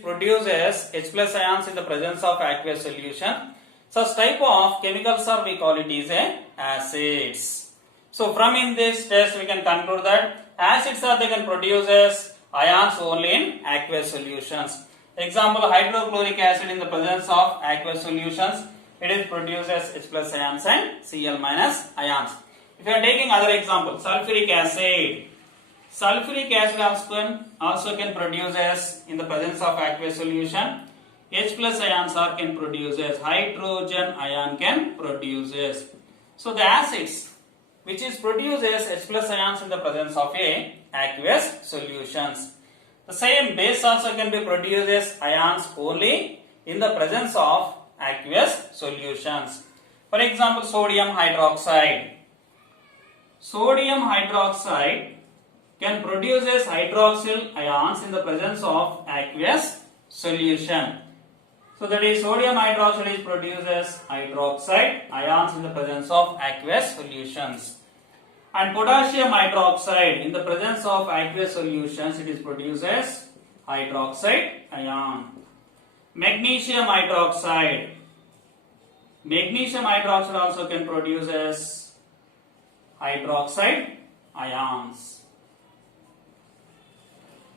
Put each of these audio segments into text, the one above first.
produces H plus ions in the presence of aqueous solution. Such type of chemicals are we call it is a acids. So from in this test we can conclude that acids are they can produce as ions only in aqueous solutions. Example, hydrochloric acid in the presence of aqueous solutions, it is produced as H plus ions and Cl minus ions. If you are taking other example, sulfuric acid. Sulfuric acid also can produce as in the presence of aqueous solution. H plus ions are can produce as hydrogen ion can produce as. So the acids which is produced as H plus ions in the presence of a aqueous solutions. The same base also can be produced as ions only in the presence of aqueous solutions. For example, sodium hydroxide. Sodium hydroxide can produce as hydroxyl ions in the presence of aqueous solution. So that is sodium hydroxide is produced as hydroxide ions in the presence of aqueous solutions. And potassium hydroxide in the presence of aqueous solutions, it is produced as hydroxide ion. Magnesium hydroxide. Magnesium hydroxide also can produce as hydroxide ions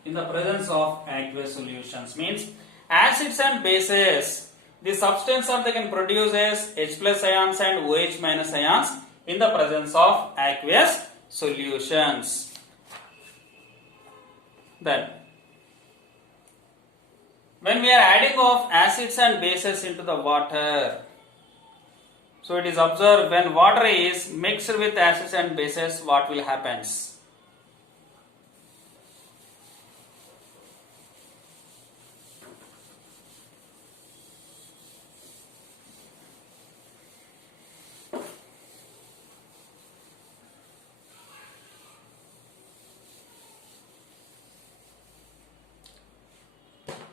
in the presence of aqueous solutions. Means acids and bases, the substance are they can produce as H plus ions and OH minus ions in the presence of aqueous solutions. Then when we are adding of acids and bases into the water, so it is observed when water is mixed with acids and bases, what will happen?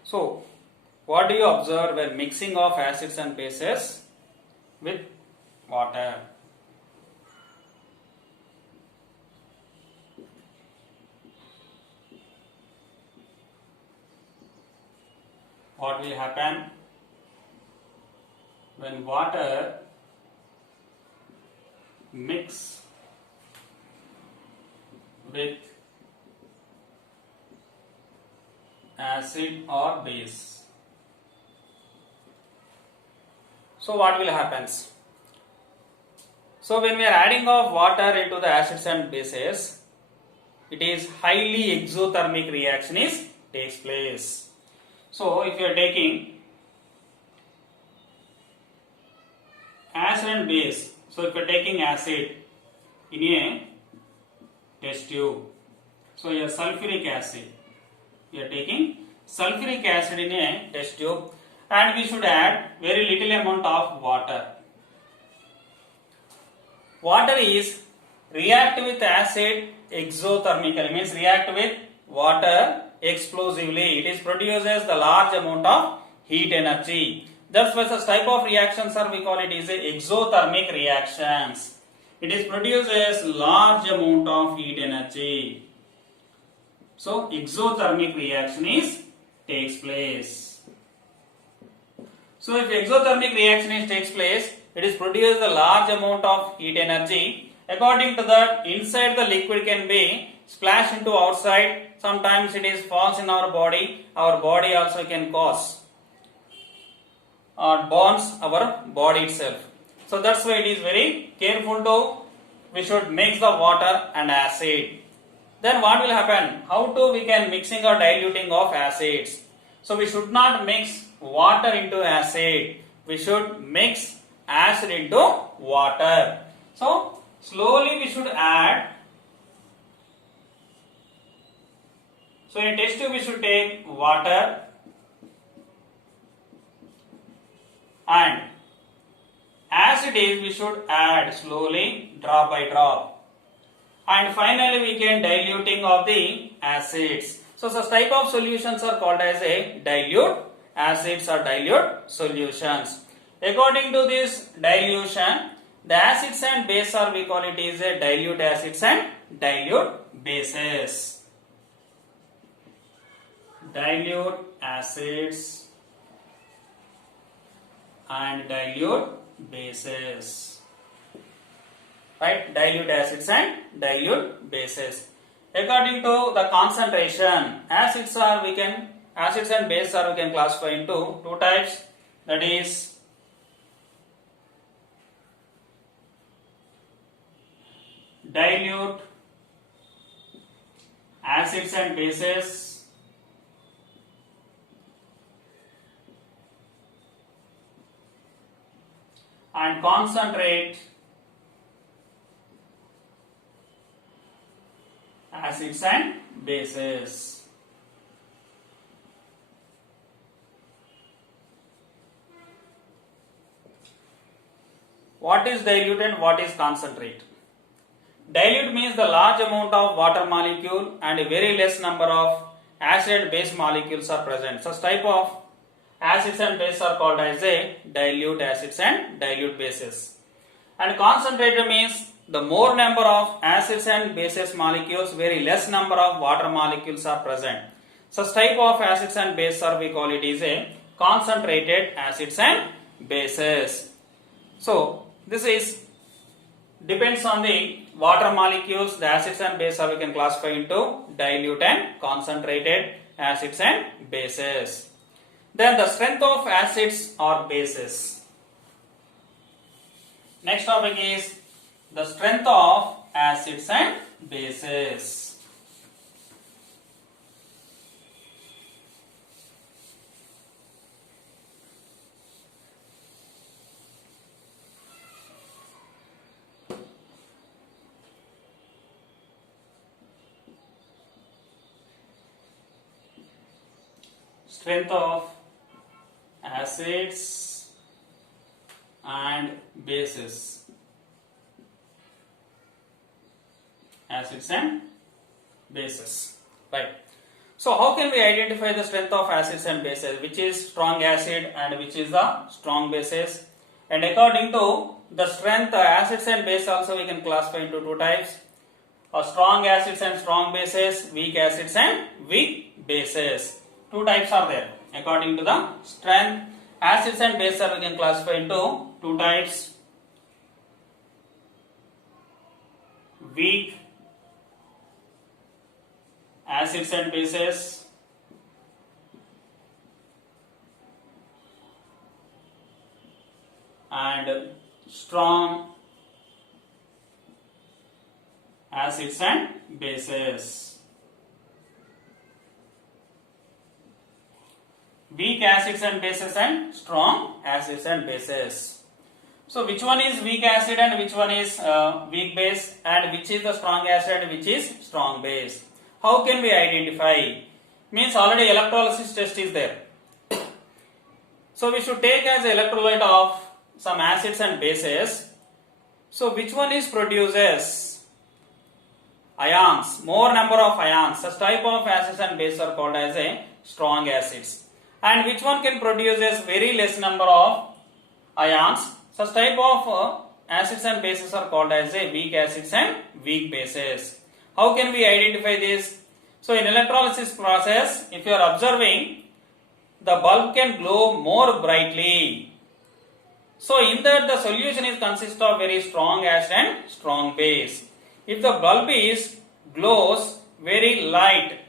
So, what do you observe when mixing of acids and bases with water? What will happen when water mix with acid or base? So what will happen? So when we are adding of water into the acids and bases, it is highly exothermic reaction takes place. So if you are taking acid and base, so if you are taking acid in a test tube, so your sulfuric acid, we are taking sulfuric acid in a test tube and we should add very little amount of water. Water is react with acid exothermically, means react with water explosively. It is produced as the large amount of heat energy. That's why such type of reactions are we call it is a exothermic reactions. It is produced as large amount of heat energy. So exothermic reaction takes place. So if exothermic reaction takes place, it is produced a large amount of heat energy. According to that, inside the liquid can be splashed into outside. Sometimes it is falls in our body. Our body also can cause or burns our body itself. So that's why it is very careful to we should mix the water and acid. Then what will happen? How to we can mixing or diluting of acids? So we should not mix water into acid. We should mix acid into water. So slowly we should add. So in test tube we should take water and acid is we should add slowly drop by drop. And finally we can diluting of the acids. So such type of solutions are called as a dilute acids or dilute solutions. According to this dilution, the acids and base are we call it is a dilute acids and dilute bases. dilute acids and dilute bases. Right? Dilute acids and dilute bases. According to the concentration, acids and bases we can classify into two types. That is dilute acids and bases and concentrate acids and bases. What is dilute and what is concentrate? Dilute means the large amount of water molecule and a very less number of acid and base molecules are present. Such type of acids and bases are called as a dilute acids and dilute bases. And concentrated means the more number of acids and bases molecules, very less number of water molecules are present. Such type of acids and bases are we call it is a concentrated acids and bases. So this is depends on the water molecules, the acids and bases we can classify into dilute and concentrated acids and bases. Then the strength of acids or bases. Next topic is the strength of acids and bases. Strength of acids and bases. Acids and bases. Right. So how can we identify the strength of acids and bases? Which is strong acid and which is the strong bases? And according to the strength, acids and bases also we can classify into two types. Strong acids and strong bases, weak acids and weak bases. Two types are there. According to the strength, acids and bases we can classify into two types. Weak acids and bases and strong acids and bases. Weak acids and bases and strong acids and bases. So which one is weak acid and which one is weak base, and which is the strong acid and which is strong base? How can we identify? Means already electrolysis test is there. So we should take as electrolyte of some acids and bases. So which one is produces ions, more number of ions? Such type of acids and bases are called as a strong acids. And which one can produce very less number of ions? Such type of acids and bases are called as a weak acids and weak bases. How can we identify this? So in electrolysis process, if you are observing, the bulb can glow more brightly. So in that the solution is consist of very strong acid and strong base. If the bulb is glows very light,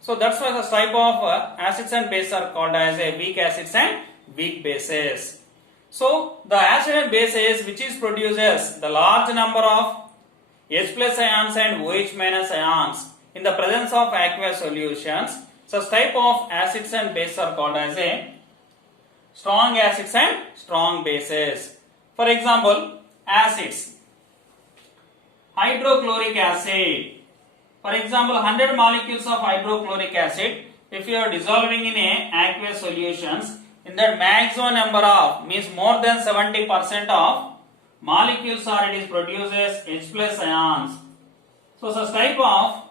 so that's why the type of acids and bases are called as a weak acids and weak bases. So the acid and bases which is produces the large number of H plus ions and OH minus ions in the presence of aqueous solutions, such type of acids and bases are called as a strong acids and strong bases. For example, acids, hydrochloric acid. For example, 100 molecules of hydrochloric acid, if you are dissolving in a aqueous solutions, in that maximum number of, means more than 70% of molecules are it is produces H plus ions. So such type of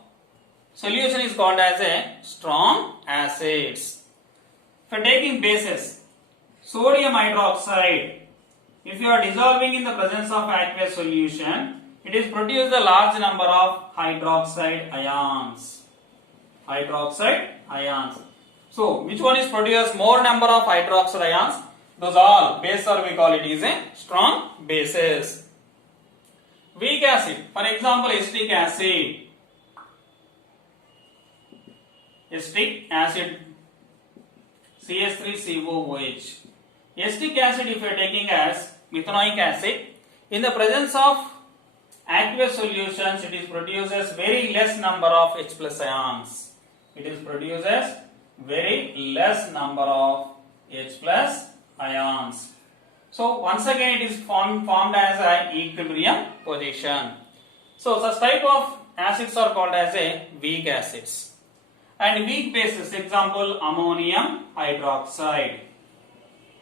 solution is called as a strong acids. For taking bases, sodium hydroxide, if you are dissolving in the presence of aqueous solution, it is produced a large number of hydroxide ions. Hydroxide ions. So which one is produce more number of hydroxide ions? Those all base or we call it is a strong bases. Weak acid, for example, acetic acid. Acetic acid CH3COOH. Acetic acid, if you are taking as methanoic acid, in the presence of aqueous solutions, it is produces very less number of H plus ions. It is produces very less number of H plus ions. So once again, it is formed as an equilibrium position. So such type of acids are called as a weak acids. And weak bases, example, ammonium hydroxide.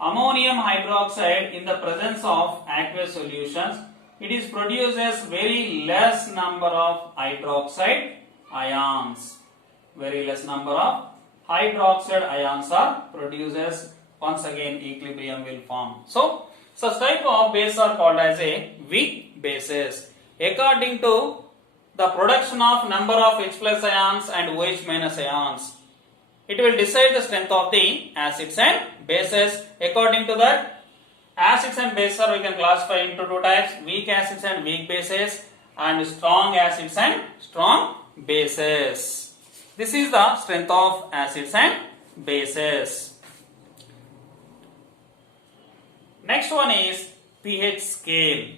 Ammonium hydroxide, in the presence of aqueous solutions, it is produces very less number of hydroxide ions. Very less number of hydroxide ions are produces. Once again, equilibrium will form. So such type of bases are called as a weak bases. According to the production of number of H plus ions and OH minus ions, it will decide the strength of the acids and bases. According to that, acids and bases we can classify into two types: weak acids and weak bases, and strong acids and strong bases. This is the strength of acids and bases. Next one is pH scale.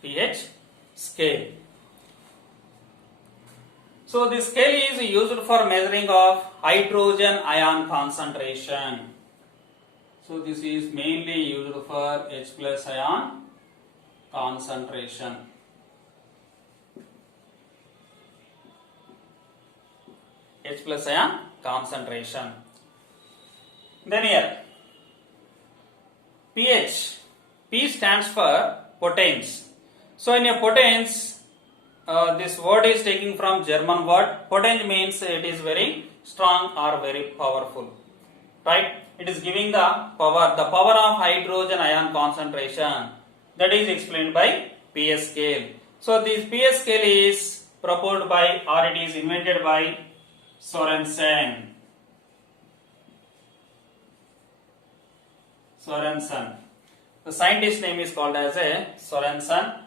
pH scale. So this scale is used for measuring of hydrogen ion concentration. So this is mainly used for H plus ion concentration. H plus ion concentration. Then here pH, P stands for potence. So in a potence, this word is taken from German word. Potent means it is very strong or very powerful, right? It is giving the power of hydrogen ion concentration. That is explained by pH scale. So this pH scale is proposed by, or it is invented by Sorensen. The scientist name is called as a Sorensen.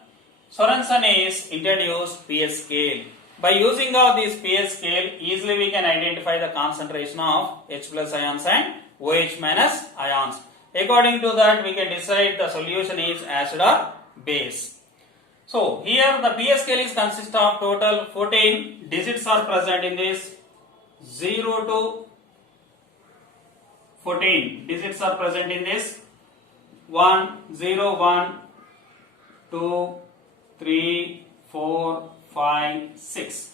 Sorensen is introduced pH scale. By using of this pH scale, easily we can identify the concentration of H plus ions and OH minus ions. According to that, we can decide the solution is acid or base. So here the pH scale is consist of total 14 digits are present in this. 0 to 14 digits are present in this. 1, 0, 1, 2, 3, 4, 5, 6,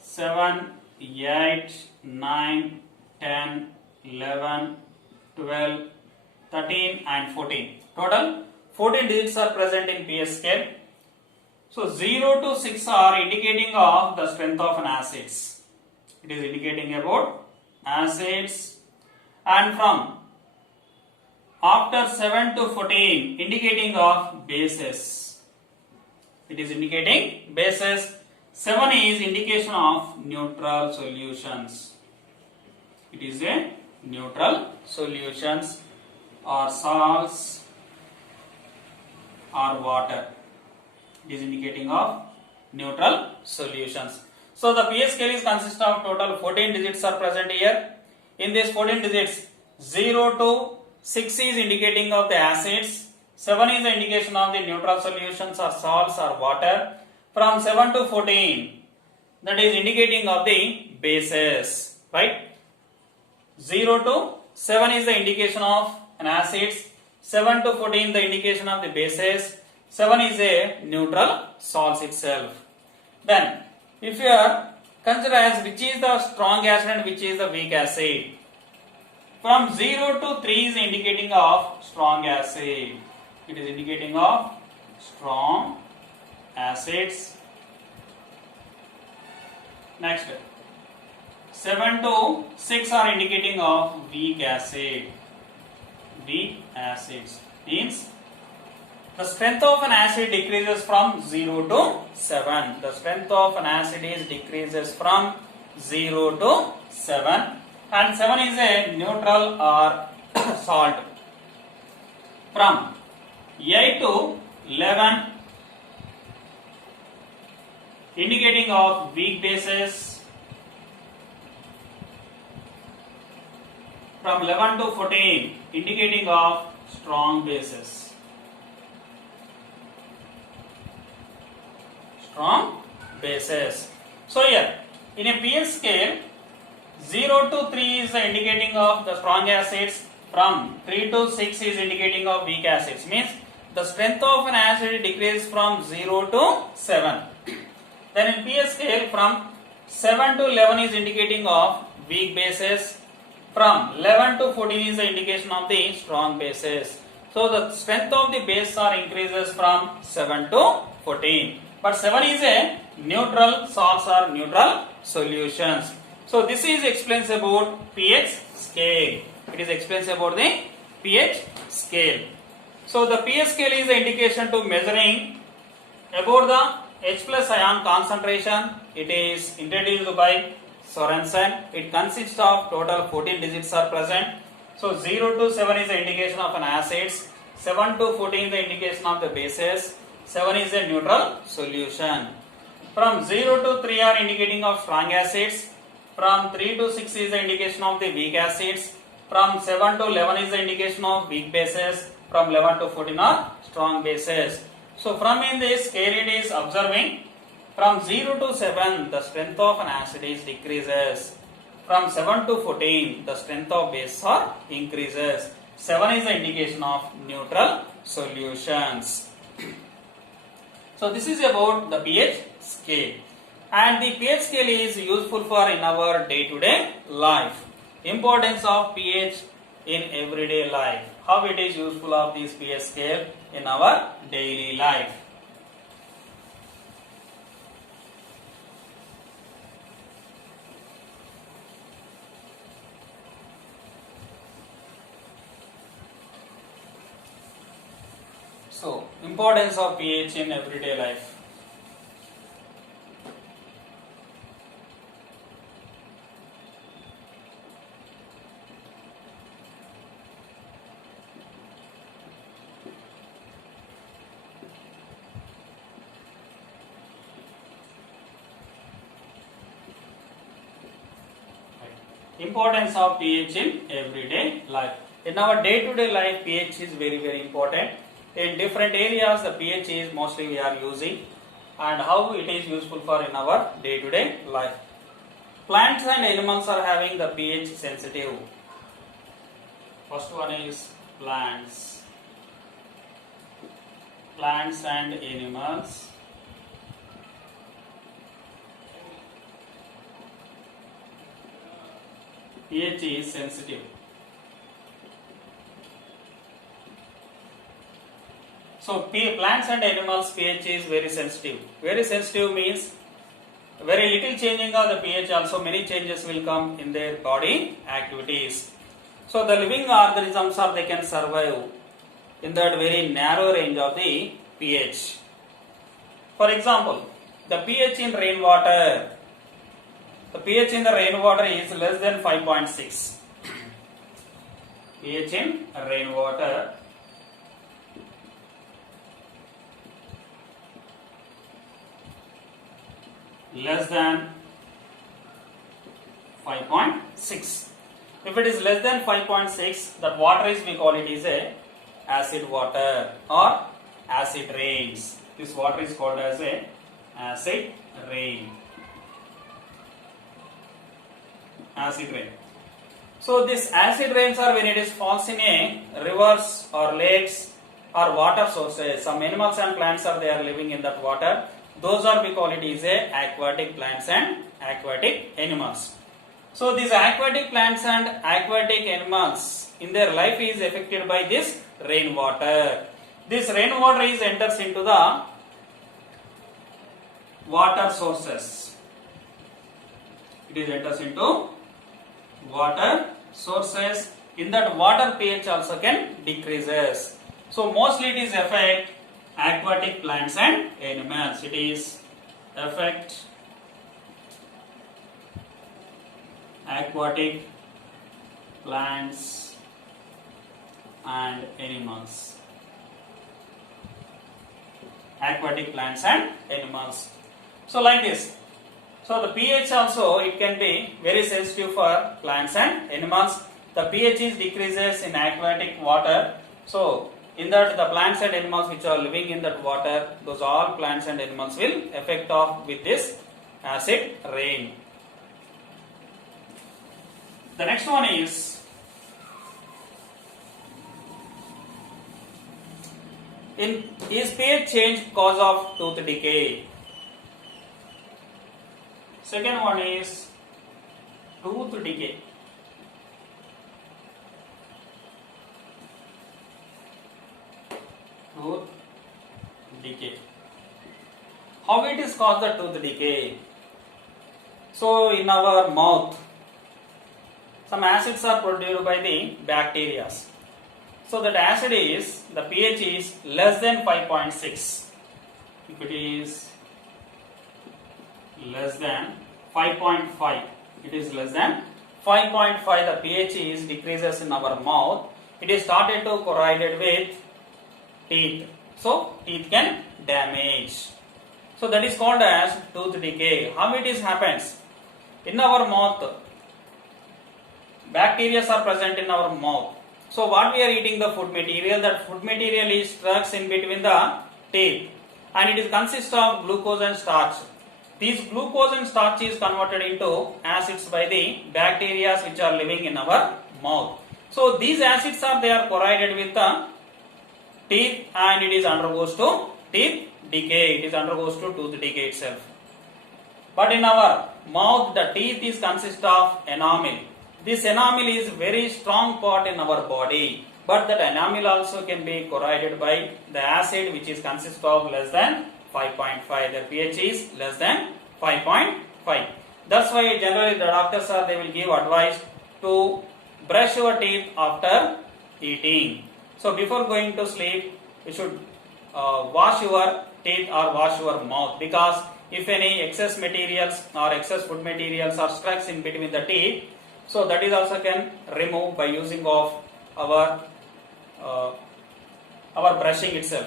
7, 8, 9, 10, 11, 12, 13 and 14. Total 14 digits are present in pH scale. So 0 to 6 are indicating of the strength of an acids. It is indicating about acids, and from after 7 to 14 indicating of bases. It is indicating bases. 7 is indication of neutral solutions. It is a neutral solutions or salts or water. It is indicating of neutral solutions. So the pH scale is consist of total 14 digits are present here. In this 14 digits, 0 to 6 is indicating of the acids. 7 is the indication of the neutral solutions or salts or water. From 7 to 14, that is indicating of the bases, right? 0 to 7 is the indication of an acids. 7 to 14 the indication of the bases. 7 is a neutral salts itself. Then if you are consider as which is the strong acid and which is the weak acid. From 0 to 3 is indicating of strong acid. It is indicating of strong acids. Next, 7 to 6 are indicating of weak acid. Weak acids means the strength of an acid decreases from 0 to 7. The strength of an acid is decreases from 0 to 7, and 7 is a neutral or salt. From 8 to 11 indicating of weak bases. From 11 to 14 indicating of strong bases. Strong bases. So here in a pH scale, 0 to 3 is the indicating of the strong acids. From 3 to 6 is indicating of weak acids. Means the strength of an acid decreases from 0 to 7. Then in pH scale, from 7 to 11 is indicating of weak bases. From 11 to 14 is the indication of the strong bases. So the strength of the base are increases from 7 to 14. But 7 is a neutral, salts are neutral solutions. So this is explains about pH scale. It is explains about the pH scale. So the pH scale is the indication to measuring about the H plus ion concentration. It is introduced by Sorensen. It consists of total 14 digits are present. So 0 to 7 is the indication of an acids. 7 to 14 is the indication of the bases. 7 is a neutral solution. From 0 to 3 are indicating of strong acids. From 3 to 6 is the indication of the weak acids. From 7 to 11 is the indication of weak bases. From 11 to 14 are strong bases. So from in this scale it is observing from 0 to 7 the strength of an acid is decreases. From 7 to 14 the strength of base are increases. 7 is the indication of neutral solutions. So this is about the pH scale, and the pH scale is useful for in our day-to-day life. Importance of pH in everyday life. How it is useful of this pH scale in our daily life. So, importance of pH in everyday life. Importance of pH in everyday life. In our day-to-day life, pH is very important. In different areas, the pH is mostly we are using, and how it is useful for in our day-to-day life. Plants and animals are having the pH sensitive. First one is plants. Plants and animals. pH is sensitive. So plants and animals pH is very sensitive. Very sensitive means very little changing of the pH, also many changes will come in their body activities. So the living organisms are they can survive in that very narrow range of the pH. For example, the pH in rainwater. The pH in the rainwater is less than 5.6. pH in rainwater less than 5.6. If it is less than 5.6, that water is, we call it is a acid water or acid rains. This water is called as a acid rain. Acid rain. So this acid rains are when it is falls in a rivers or lakes or water sources. Some animals and plants are they are living in that water. Those are we call it is a aquatic plants and aquatic animals. So these aquatic plants and aquatic animals in their life is affected by this rainwater. this rainwater is enters into the water sources. It is enters into water sources. In that water pH also can decreases. So mostly it is affect aquatic plants and animals. It is affect aquatic plants and animals. Aquatic plants and animals. So like this. So the pH also it can be very sensitive for plants and animals. The pH is decreases in aquatic water. So in that the plants and animals which are living in that water, those all plants and animals will affect off with this acid rain. The next one is is pH change cause of tooth decay? Second one is tooth decay. Tooth decay. How it is caused the tooth decay? So in our mouth, some acids are produced by the bacteria. So that acid is, the pH is less than 5.6. If it is less than 5.5, it is less than 5.5, the pH is decreases in our mouth. It is started to corroded with teeth. So teeth can damage. So that is called as tooth decay. How it is happens? In our mouth, bacteria are present in our mouth. So what we are eating the food material, that food material is stuck in between the teeth and it is consists of glucose and starch. These glucose and starch is converted into acids by the bacteria which are living in our mouth. So these acids are they are corroded with the teeth and it is undergoes to teeth decay. It is undergoes to tooth decay itself. But in our mouth, the teeth is consist of enamel. This enamel is very strong part in our body, but that enamel also can be corroded by the acid which is consist of less than 5.5. The pH is less than 5.5. That's why generally the doctors are they will give advice to brush your teeth after eating. So before going to sleep, you should wash your teeth or wash your mouth, because if any excess materials or excess food materials are stuck in between the teeth, so that is also can remove by using of our brushing itself.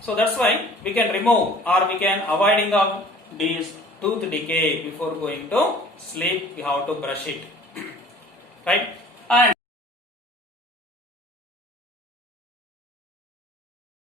So that's why we can remove or we can avoiding of these tooth decay before going to sleep. We have to brush it, right?